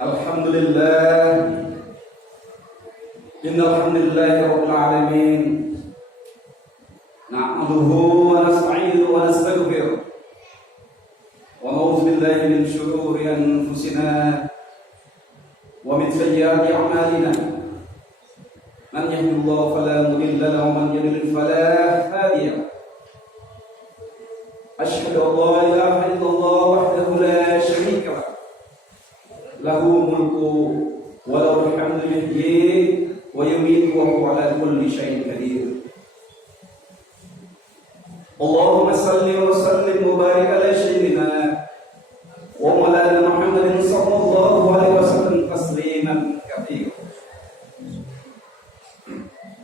Alhamdulillah, innal hamdalillahi rabbil alamin, na'maduhu wa nasta'inuhu wa nastaghfiruh, wa na'udzu billahi min shururi anfusina wa min sayyiati a'malina. Man yahdihillahu fala mudilla lahu wa man yudlil fala hadiya lahu. Asyhadu an la ilaha illallah wahdahu la syarika lahu. Lahu mulku wa lahul hamdu yuhyi wa yumiitu wa huwa ala kulli syai'in qadir. Allahumma salli wa sallim wa barik ala sayyidina wa maulana Muhammadin sallallahu alaihi wasallam tasliman katsiran.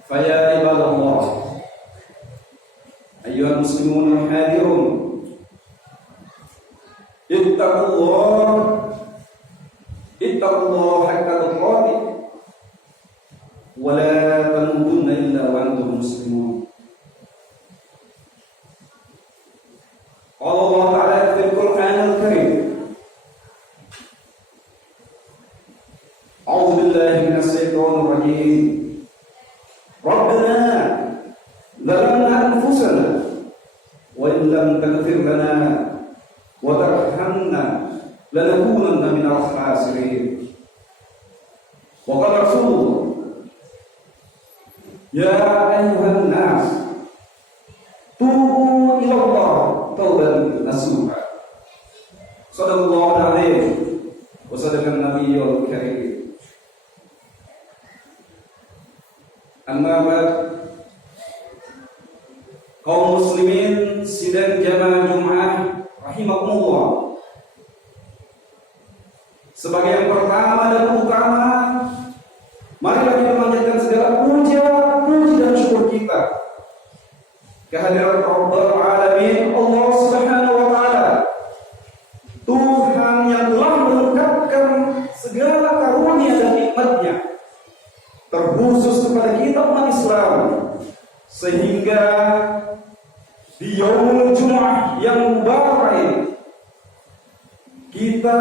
Fa ya ibadallah, ayyuhal muslimun hadirun, ittaqullah haqqa tuqatih wa la tamutunna illa wa antum muslimun. Qala Allah ta'ala fil Qur'anil Karim, A'udzu billahi minasy syaithanir rajim. Rabbana zalamna anfusana wa in lam taghfir lana wa tarhamna lanakunanna minal khasirin. Wa qala Rasulullah, ya ayyuhan nas, tubu ila Allah taubatan nasuha. Shadallahu alaihi wa sadaqan nabiyyul karim. Amma ba'd, kaum muslimin sidang jamaah Jumat rahimakumullah. Sebagai yang pertama dan utama, marilah kita memanjatkan segala puji dan syukur kita kehadirat Rabbul Alamin, Allah Subhanahu wa Ta'ala, Tuhan yang telah melengkapkan segala karunia dan nikmat-Nya terkhusus kepada kita umat Islam, sehingga di Yaumul Jumu'ah yang mubarak ini kita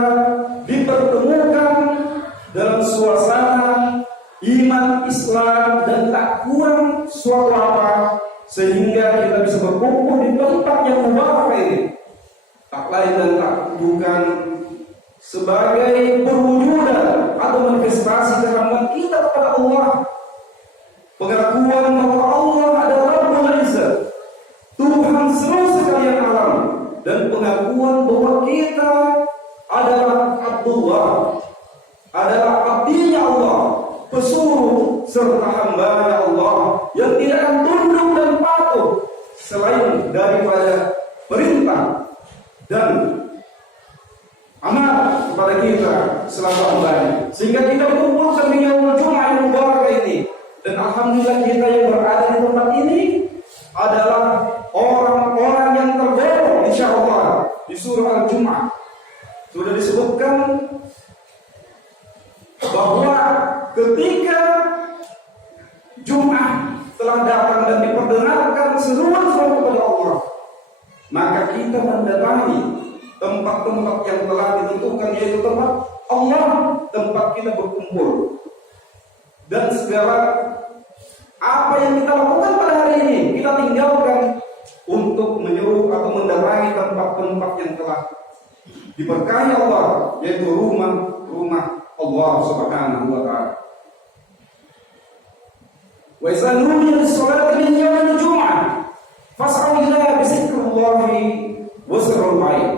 dipertemukan dalam suasana iman Islam dan tak kurang suatu apa, sehingga kita bisa berkumpul di tempat yang mubarak ini, tak lain dan tak bukan sebagai perwujudan atau manifestasi keramat kita kepada Allah, pengakuan bahwa Allah adalah Rabbul Izzah, Tuhan seluruh sekalian alam, dan pengakuan bahwa kita adalah Abdullah, adalah abdinya Allah, pesuruh serta hamba Allah yang tidak akan tunduk dan patuh selain daripada perintah dan amanat kepada kita selaku hambanya, sehingga kita berkumpulkan di Yaumul Jumu'ah yang mubarak ini. Dan alhamdulillah kita yang berada di tempat ini adalah orang-orang yang tergolong insyaallah di surah Al-Jumu'ah. Sudah disebutkan bahwa ketika Jumat telah datang dan diperdengarkan seruan kepada Allah, maka kita mendatangi tempat-tempat yang telah ditentukan, yaitu tempat Allah, tempat kita berkumpul. Dan segala apa yang kita lakukan pada hari ini kita tinggalkan untuk menyeru atau mendatangi tempat-tempat yang telah diberkahi Allah, yaitu rumah Allah Subhanahu wa Ta'ala. Wa idza nudiya lis-salati min yaumil jumu'ah fas'au ila bizikrillahi wa sirrul baik.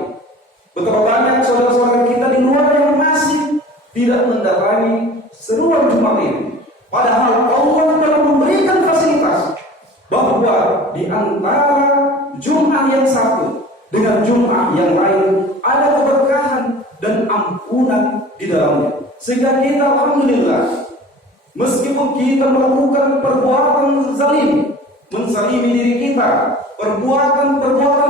Betapa banyak saudara-saudara kita di luar yang masih tidak mendatangi seruan Jumat ini, padahal Allah telah memberikan fasilitas bahwa di antara Jumat yang satu dengan Jumat yang lain ada keberkahan dan ampunan di dalamnya, sehingga kita alhamdulillah, meskipun kita melakukan perbuatan zalim, menzalimi diri kita, perbuatan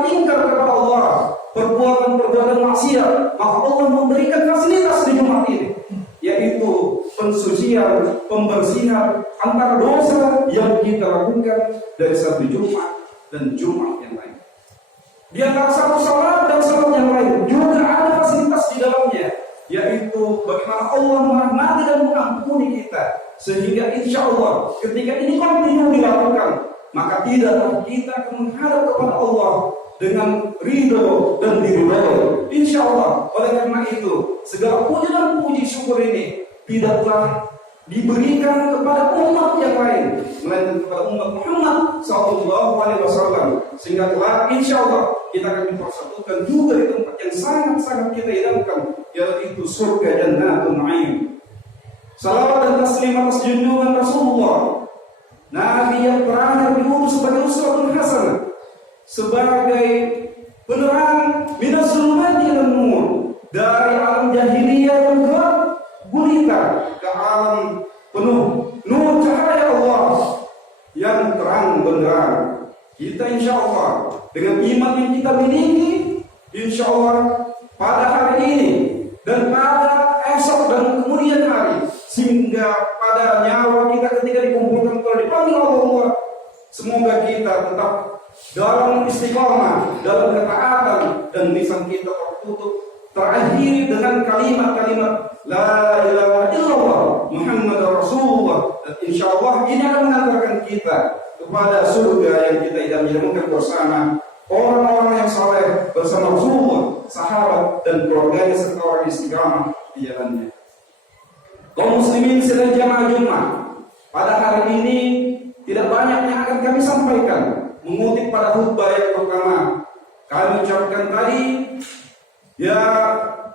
ingkar kepada Allah, perbuatan maksiat, maka Allah memberikan fasilitas di Jumat ini, yaitu pensucian, pembersihan antara dosa yang kita lakukan dari satu Jumat dan Jumat yang lain. Di antara satu salat dan salat yang lain juga ada fasilitas di dalamnya, yaitu bagaimana Allah merahmati dan mengampuni kita. Sehingga insya Allah ketika ini kontinu dilakukan, maka tidaklah kita akan menghadap kepada Allah dengan ridho dan diridhoi. Insya Allah. Oleh karena itu, segala puji dan puji syukur ini tidaklah diberikan kepada umat yang lain, melainkan kepada umat Muhammad SAW. Sehingga kelak insya Allah kita akan dipersatukan juga di tempat yang sangat-sangat kita idamkan, yaitu surga Jannatul Na'im. Salawat dan taslim atas junjungan Rasulullah, Nabi yang terakhir diutus sebagai uswatun hasanah, sebagai penerang minas zulumati ilan nur, dari alam jahiliyah yang gelap gulita ke alam penuh nur cahaya Allah yang terang benderang. Kita insya Allah dengan iman yang kita miliki, insya Allah pada hari ini dan pada esok dan kemudian hari, sehingga pada nyawa kita ketika dikumpulkan kalau dipanggil Allah, semoga kita tetap dalam istiqomah, dalam ketaatan, dan lisan kita tertutup terakhiri dengan kalimat-kalimat La ilaha illallah Muhammad Rasulullah. Dan insya Allah ini akan mengantarkan kita kepada surga yang kita idam-idamkan bersama orang-orang yang saleh, bersama Rasulullah, sahabat, dan keluarganya serta orang istiqamah di jalannya. Kaum muslimin sedang jamaah Jumat, pada hari ini tidak banyak yang akan kami sampaikan. Mengutip pada khutbah yang pertama kami ucapkan tadi, ya,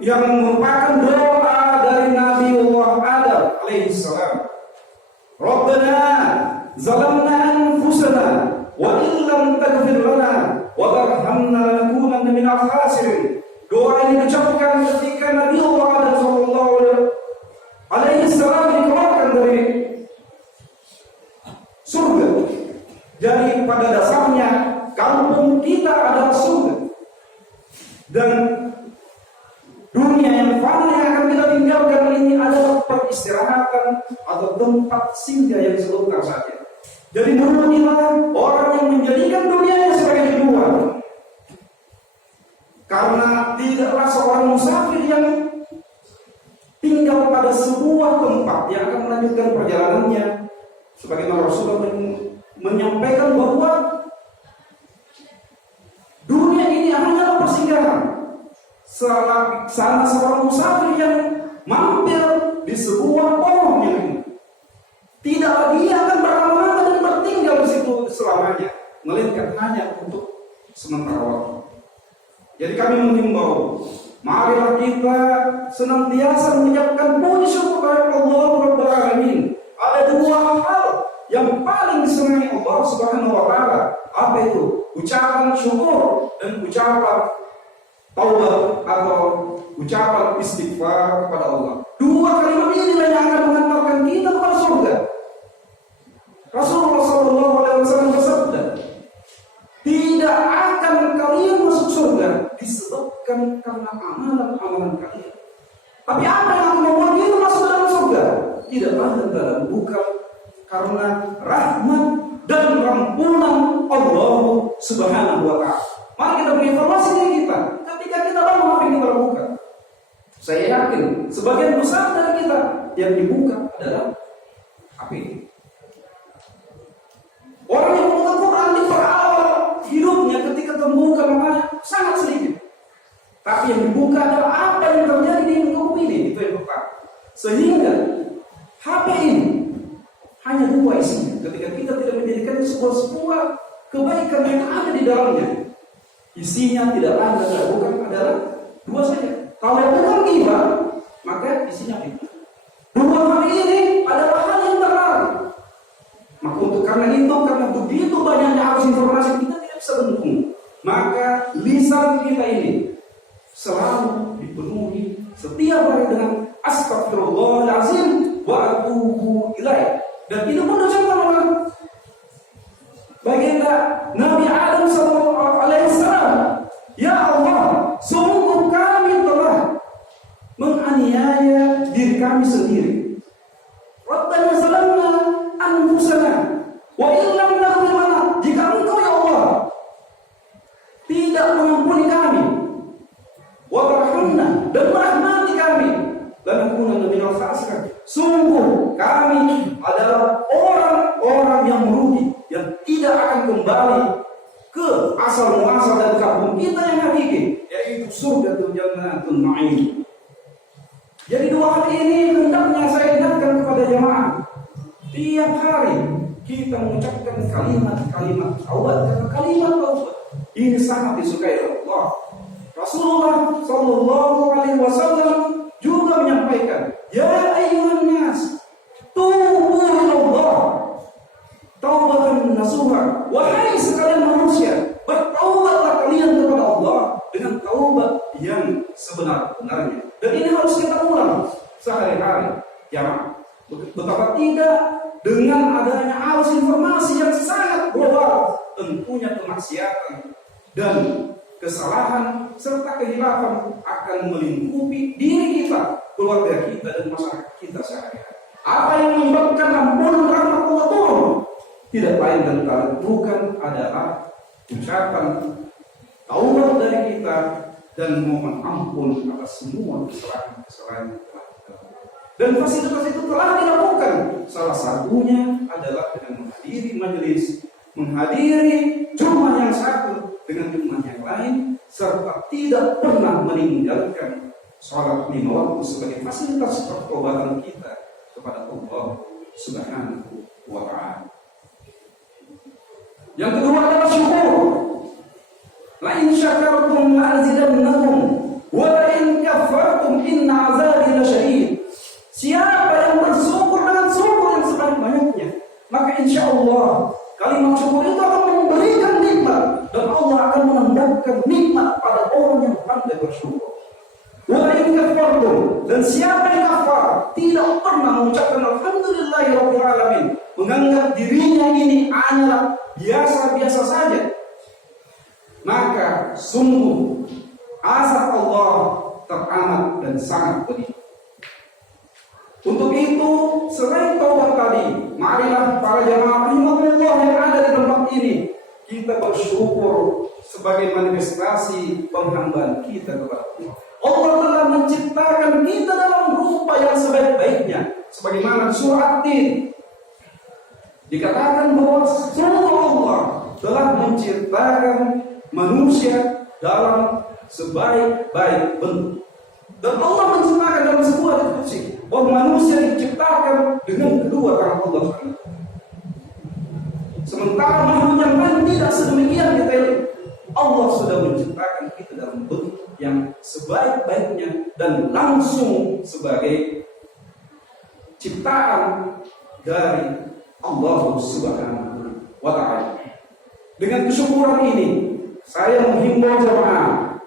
yang merupakan doa dari Nabi Allah Adam alaihissalam. Rabbana zalamna anfusana wa illam taghfir lana wa tarhamna lanakunanna minal khasirin. Doa ini diucapkan ketika Nabi Allah Adam sallallahu alaihissalam dikeluarkan dari surga. Jadi pada dasarnya kampung kita adalah surga, dan dunia yang fana yang akan kita tinggalkan ini adalah peristirahatan atau tempat singgah yang sebentar saja. Jadi berhentilah orang yang menjadikan dunianya sebagai tujuan, karena tidaklah seorang musafir yang tinggal pada sebuah tempat yang akan melanjutkan perjalanannya. Sebagaimana Rasulullah menyampaikan bahwa dunia ini hanyalah persinggahan. Salah seorang musafir yang mampir di sebuah pohon yang ini, tidaklah dia akan berlama-lama dan bertinggal di situ selamanya, melainkan hanya untuk sementara waktu. Jadi kami menghimbau, marilah kita senantiasa mengucapkan puji syukur kepada Allah Rabbul Alamin. Ada dua hal yang paling disenangi Allah Subhanahu wa taala. Apa itu? Ucapan syukur dan ucapan taubat atau ucapan istighfar kepada Allah. Dua kalimat ini yang akan mengantarkan kita kepada surga. Rasulullah SAW bersabda, tidak akan kalian masuk surga disebabkan karena amalan-amalan kalian. Tapi apa yang akan membuat kita masuk dalam surga? Tidak ada dalam bukan karena rahmat dan ampunan Allah Subhanahu wa taala. Mari kita beri informasi dari kita. Ketika kita bangun, apa yang kita lakukan? Saya yakin sebagian besar dari kita yang dibuka adalah HP. Orang yang membuka Quran di awal hidupnya ketika terbuka makanya sangat sedikit. Tapi yang dibuka adalah apa yang terjadi di muka ini, itu yang pertama. Sehingga HP ini hanya dua isinya. Ketika kita tidak menjadikan sebuah kebaikan yang ada di dalamnya, isinya tidak ada, bukan adalah dua saja. Kalau yang bukan ghibah, maka isinya ghibah. Dua hal ini adalah hal yang terlarang. Maka untuk karena begitu banyaknya arus informasi kita tidak bisa bendung, maka lisan kita ini selalu dipenuhi setiap hari dengan astagfirullahalazim wa atubu ilaih. Dan itu pun diucapkan oleh baginda Nabi Adam sallallahu alaihi wasallam, ya Allah, sungguh kami telah menganiaya diri kami sendiri. Rabbana zalamna anfusana wa illam taghfir lana, jika Engkau ya Allah tidak mengampuni kami, wa tarhamna, dan merahmati kami, lanakunanna kembali ke asal muasal dan kampung kita yang hakiki, yaitu surga Jannatul Na'im. Jadi dua hal ini hendaknya saya ingatkan kepada jemaah. Tiap hari kita mengucapkan kalimat-kalimat taubat, karena kalimat taubat ini sangat disukai Allah. Rasulullah Shallallahu Alaihi Wasallam juga menyampaikan, ya ayyuhan nas, tubu ilallah taubatan nasuha. Wahai sekalian manusia, bertaubatlah kalian kepada Allah dengan taubat yang sebenar-benarnya. Dan ini harus kita ulang sehari-hari, jamaah. Betapa tidak dengan adanya arus informasi yang sangat global, tentunya kemaksiatan dan kesalahan serta kehilafan akan melingkupi diri kita, keluarga kita, dan masyarakat kita sehari-hari. Apa yang menyebabkan ampunan rahmat Allah turun? Tidak lain dan bukan adalah ucapan taubat dari kita dan mohon ampun atas semua kesalahan-kesalahan yang telah kita lakukan. Dan fasilitas itu telah dilakukan. Salah satunya adalah dengan menghadiri majelis, menghadiri jumlah yang satu dengan jumlah yang lain, serta tidak pernah meninggalkan sholat 5 waktu sebagai fasilitas pertobatan kita kepada Allah Subhanahu wa Ta'ala. Yang kedua adalah syukur. La in syakartum la azidannakum wa la in kafartum inna azabi lasyadid. Siapa yang bersyukur dengan syukur yang sebanyak-banyaknya, maka insya Allah kalimat syukur itu akan memberikan nikmat, dan Allah akan menambahkan nikmat pada orang yang pandai bersyukur. Wa la in kafartum, dan siapa yang kafar, tidak pernah mengucapkan alhamdulillahirabbil alamin, menganggap dirinya ini hanyalah biasa-biasa saja, maka sungguh azab Allah teramat dan sangat pedih. Untuk itu, selain taubat tadi, marilah para jamaah rahimahullah yang ada di tempat ini, kita bersyukur sebagai manifestasi penghambaan kita kepada Allah. Allah telah menciptakan kita dalam rupa yang sebaik-baiknya, sebagaimana di surah At-Tin dikatakan bahwa sungguh Allah telah menciptakan manusia dalam sebaik-baik bentuk. Dan Allah menciptakan dalam sebuah deskripsi bahwa manusia diciptakan dengan kedua tangan Allah. Sementara makhluk yang lain tidak sedemikian detail. Allah sudah menciptakan kita dalam bentuk yang sebaik-baiknya dan langsung sebagai ciptaan dari Allah Subhanahu wa Ta'ala. Dengan kesyukuran ini, saya menghimbau jemaah,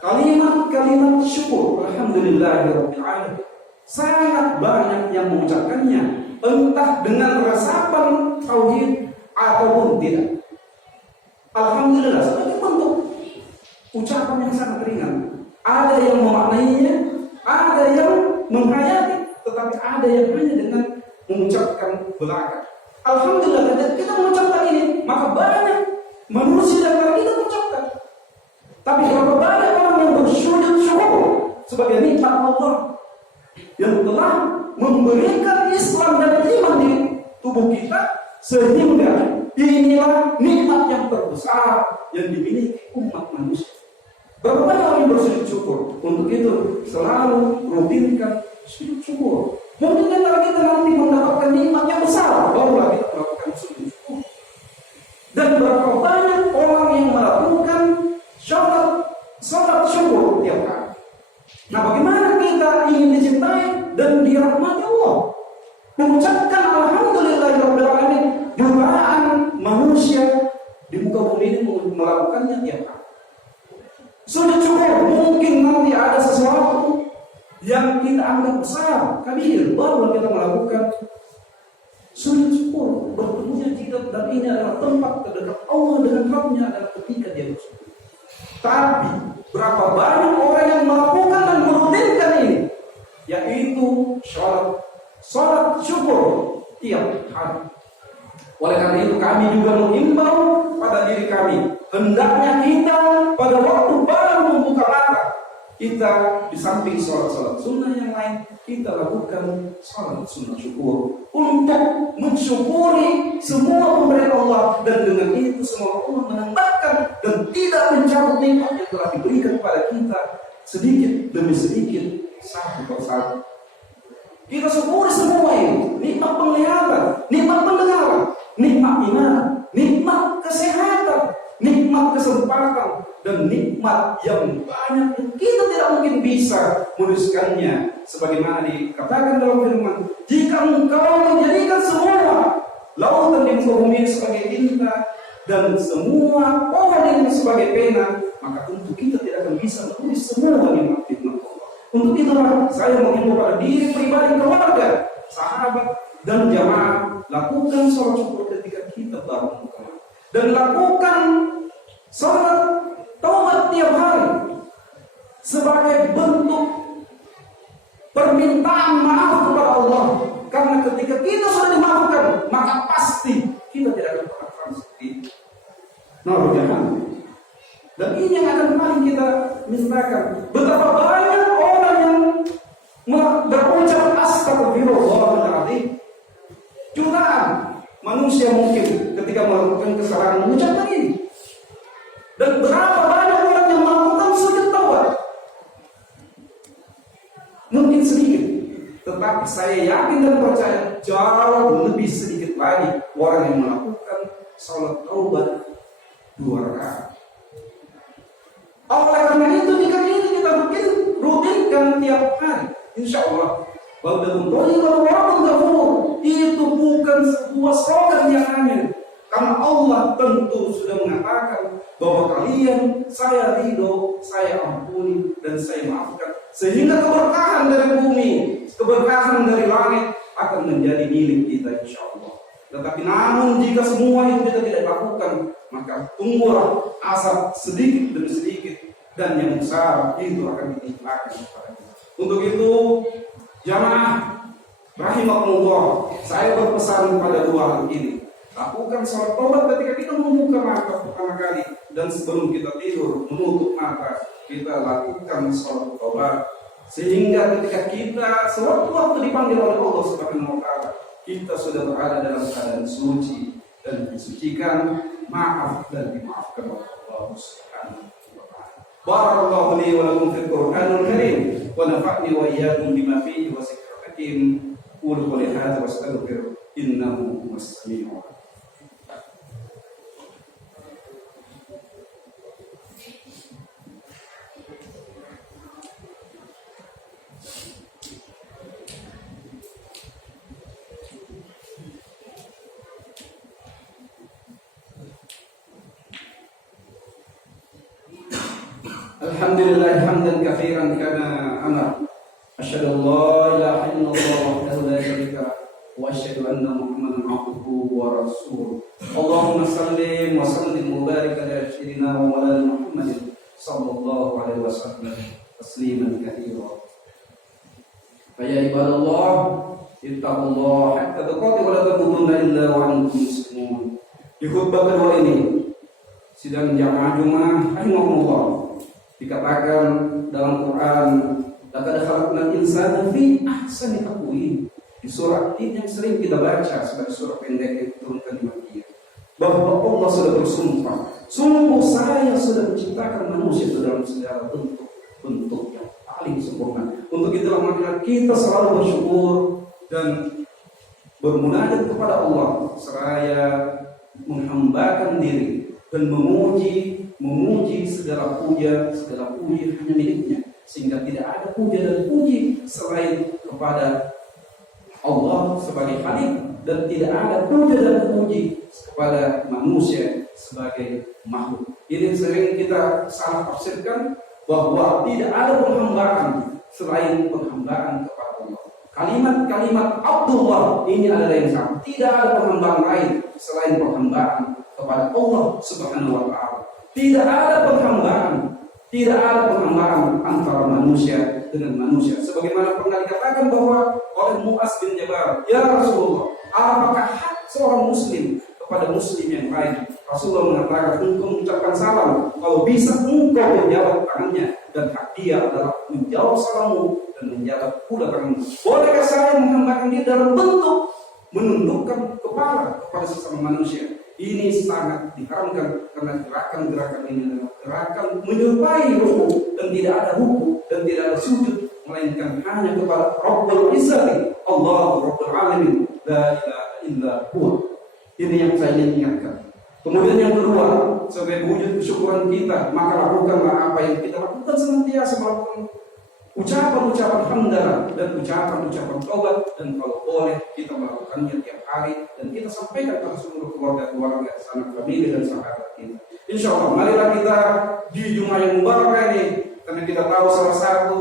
kalimat-kalimat syukur alhamdulillahirabbil alamin sangat banyak yang mengucapkannya, entah dengan resapan tauhid ataupun tidak. Alhamdulillah sebagai bentuk ucapan yang sangat ringan. Ada yang memaknainya, ada yang menghayati, tetapi ada yang hanya dengan mengucapkan belaka. Alhamdulillah kita mengucapkan ini, maka banyak manusia dan kita mengucapkan. Tapi berapa banyak orang yang bersujud syukur sebagai nikmat Allah yang telah memberikan Islam dan iman di tubuh kita, sehingga inilah nikmat yang terbesar yang dimiliki umat manusia. Berapa banyak orang yang bersujud syukur? Untuk itu selalu rutinkan sujud syukur. Mungkin kita nanti mendapatkan nikmat yang besar, barulah kita melakukan sujud syukur. Dan berapa banyak orang yang melakukan sholat syukur tiap hari. Nah, bagaimana kita ingin dicintai dan dirahmati Allah? Mengucapkan alhamdulillahirabbil alamin, jutaan manusia di muka bumi ini melakukannya tiap hari. Sujud syukur, mungkin nanti ada sesuatu yang kita anggap besar, kabir, baru kita melakukan sujud syukur. Bertemunya kita, dan ini adalah tempat terdekat Allah dengan Rabb-Nya adalah ketika dia bersyukur. Tapi berapa banyak orang yang melakukan dan merutinkan ini, yaitu sholat syukur tiap hari. Oleh karena itu kami juga mengimbau pada diri kami, hendaknya kita pada waktu baru membuka mata, kita di samping sholat sunnah yang lain, kita lakukan sholat sunnah syukur untuk mensyukuri semua pemberian Allah, dan dengan itu semua Allah menambahkan dan tidak mencabut nikmat yang telah diberikan kepada kita sedikit demi sedikit, satu persatu. Kita syukuri semua ini, nikmat penglihatan, nikmat pendengaran, nikmat iman, nikmat kesehatan, nikmat kesempatan, dan nikmat yang banyak yang kita tidak mungkin bisa menuliskannya. Sebagaimana dikatakan dalam firman, jika engkau menjadikan semua lautan di muka bumi sebagai tinta dan semua pohon ini sebagai pena, maka tentu kita tidak akan bisa menulis semua nikmat-nikmat Allah. Untuk itulah saya mengimbau pada diri pribadi, keluarga, sahabat, dan jamaah, lakukan sholat syukur ketika kita bangun dan lakukan sholat taubat tiap hari sebagai bentuk permintaan maaf kepada Allah. Karena ketika kita sudah dimaafkan, maka pasti kita tidak akan pernah seperti itu. Dan ini yang akan paling kita mintakan. Betapa banyak orang yang berucap astagfirullahaladzim. Jutaan manusia mungkin ketika melakukan kesalahan mengucapkan ini. Dan berapa banyak orang yang melakukan sujud taubat? Mungkin sedikit, tetapi saya yakin dan percaya jauh lebih sedikit lagi orang yang melakukan salat taubat 2 rakaat. Oleh karena itu, jika ini kita mungkin rutinkan tiap hari, insya Allah, itu bukan sebuah slogan yang aneh. Karena Allah tentu sudah mengatakan bahwa kalian saya ridho, saya ampuni, dan saya maafkan. Sehingga keberkahan dari bumi, keberkahan dari langit akan menjadi milik kita insya Allah. Tetapi namun jika semua itu kita tidak lakukan, maka tunggulah asap sedikit demi sedikit, dan yang besar itu akan ditimpakan kepada kita. Untuk itu, jamaah rahimakumullah, saya berpesan pada 2 hal ini. Lakukan sholat taubat ketika kita membuka mata pertama kali, dan sebelum kita tidur menutup mata, kita lakukan sholat taubat, sehingga ketika kita sewaktu-waktu dipanggil oleh Allah Subhanahu wa taala, kita sudah berada dalam keadaan suci dan disucikan, maaf dan dimaafkan oleh Allah Subhanahu wa taala. Barakallahu li wa lakum fil Qur'anil Karim wa nafa'ni wa iyyakum bima fihi wa dzikril hakim. Qul qawli hadza wastaghfir innahu huwas samiul alim. Alhamdulillah hamdan katsiran kama amara. Asyhadu an la ilaha illallah wahdahu la syarika lahu wa asyhadu anna Muhammadan abduhu wa rasuluh. Allahumma shalli wa sallim wa barik ala sayyidina wa maulana Muhammadin sallallahu alaihi wasallam tasliman katsiran. Ya ibadallah, ittaqullah hatta tuqatih wa la tamutunna illa wa antum muslimun. Di khutbah kedua ini sidang jamaah Jumat rahimahullah, dikatakan dalam Quran, laqad khalaqnal insana fi ahsani taqwim. Di surah ini yang sering kita baca sebagai surah pendek yang diturunkan di Makkah, bahwa Allah sudah bersumpah, sungguh saya sudah menciptakan manusia itu dalam segala bentuk yang paling sempurna. Untuk itulah maka kita selalu bersyukur dan bermunajat kepada Allah seraya menghambakan diri dan memuji segala puja hanya miliknya, sehingga tidak ada puja dan puji selain kepada Allah sebagai Khalik, dan tidak ada puja dan puji kepada manusia sebagai makhluk. Ini sering kita salah tafsirkan bahwa tidak ada penghambaan selain penghambaan kepada Allah. Kalimat-kalimat Abdullah ini adalah yang sama. Tidak ada penghambaan lain selain penghambaan kepada Allah Subhanahu wa taala. Tidak ada penghambaan antara manusia dengan manusia. Sebagaimana pernah dikatakan bahwa oleh Mu'az bin Jabal, ya Rasulullah, apakah hak seorang muslim kepada muslim yang lain. Rasulullah mengatakan untuk mengucapkan salam, kalau bisa engkau menjawab tangannya, dan hak dia adalah menjawab salammu dan menjawab pula tanganmu. Bolehkah saya menambahkan dia dalam bentuk menundukkan kepala kepada sesama manusia? Ini sangat diharamkan karena gerakan-gerakan ini adalah gerakan menyerupai ruku, dan tidak ada ruku dan tidak ada sujud melainkan hanya kepada Rabbul Izzati, Allah Rabbul Alamin, la ilaha illa huwa. Ini yang saya ingin ingatkan. Kemudian yang kedua, sebagai wujud kesyukuran kita, maka lakukanlah apa yang kita lakukan senantiasa, melakukan ucapan-ucapan hamdalah dan ucapan-ucapan taubat, dan kalau boleh kita melakukannya tiap hari dan kita sampaikan kepada seluruh keluarga, sanak famili dan sahabat kita. Insya Allah, marilah kita di Jumat yang mubarak ini, karena kita tahu salah satu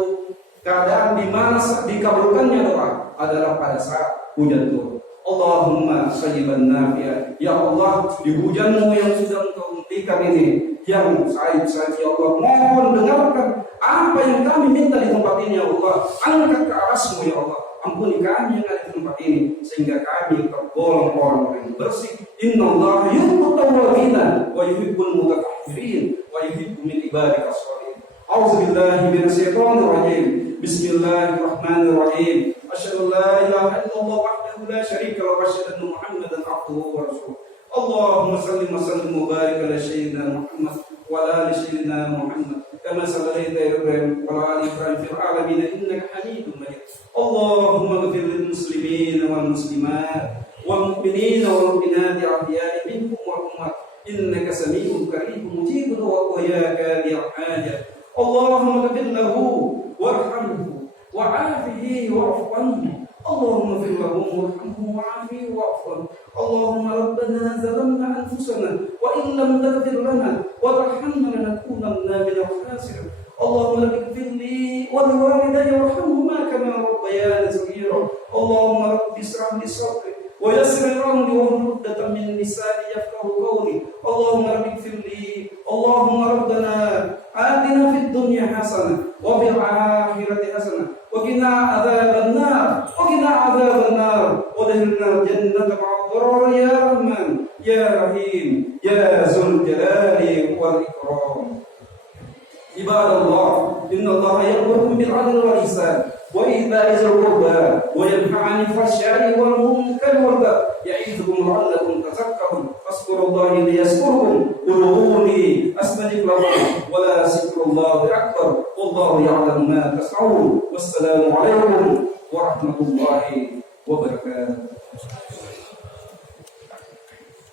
keadaan di mana dikabulkannya doa adalah pada saat hujan turun. Allahumma sayyiban nafi'an. Ya Allah, di hujanmu yang sudah engkau hentikan ini, yang saya ya Allah, mohon dengarkan apa yang kami minta di tempat ini ya Allah. Angkat ke arasmu ya Allah, ampuni kami yang ada di tempat ini, sehingga kami tergolong orang yang bersih. Innallaha yuhibbut tawwabina wa yuhibbul mutatahhirin wa yuhibbu min ibadikas shalihin. A'udzubillahi minasyaitonir rajim. Bismillahirrahmanirrahim. Asyhadu an la ilaha illallah wahdahu la syarika lahu wa asyhadu anna Muhammadan abduhu wa rasuluh. Allahumma salli wa sallim wa barik ala sayyidina Muhammad wa ala ali sayyidina Muhammad kama sallaita Ibrahim wa ala ali Ibrahim fil alamin innaka Hamidum Majid. Allahumma ighfir lil muslimin wal muslimat wal mu'minin wal mu'minat ahya'i minhum wal amwat innaka sami'un qaribun mujibud wa ya qadiyal hajat. Allahumma ighfir lahu warhamhu wa'afihi wa'fu anhu. اللهم اغفر لهم وارحمهم وعافهم واعف عنهم. اللهم ربنا ظلمنا انفسنا وان لم تغفر لنا وترحمنا لنكونن من الخاسرين. اللهم اغفر لي ولوالدي وارحمهما كما ربياني صغيرا. اللهم رب اشرح لي صدري ويسر لي امري واحلل عقدة من لساني يفقهوا قولي. اللهم رب اغفر لي. اللهم ربنا آتنا في الدنيا حسنة وفي الآخرة حسنة وقنا عذاب النار وادخلنا الجنة مع الأبرار يا رحمن يا رحيم يا ذو الجلال والإكرام. عباد الله، إن الله يأمركم بالعدل والإحسان وإيتاء ذي القربى وينهى عن الفحشاء والمنكر والبغي يعظكم لعلكم تذكرون. فاذكروا الله ليذكركم ادعوني أستجب لكم ولذكر الله أكبر والله يعلم ما تصنعون. والسلام عليكم ورحمة الله وبركاته.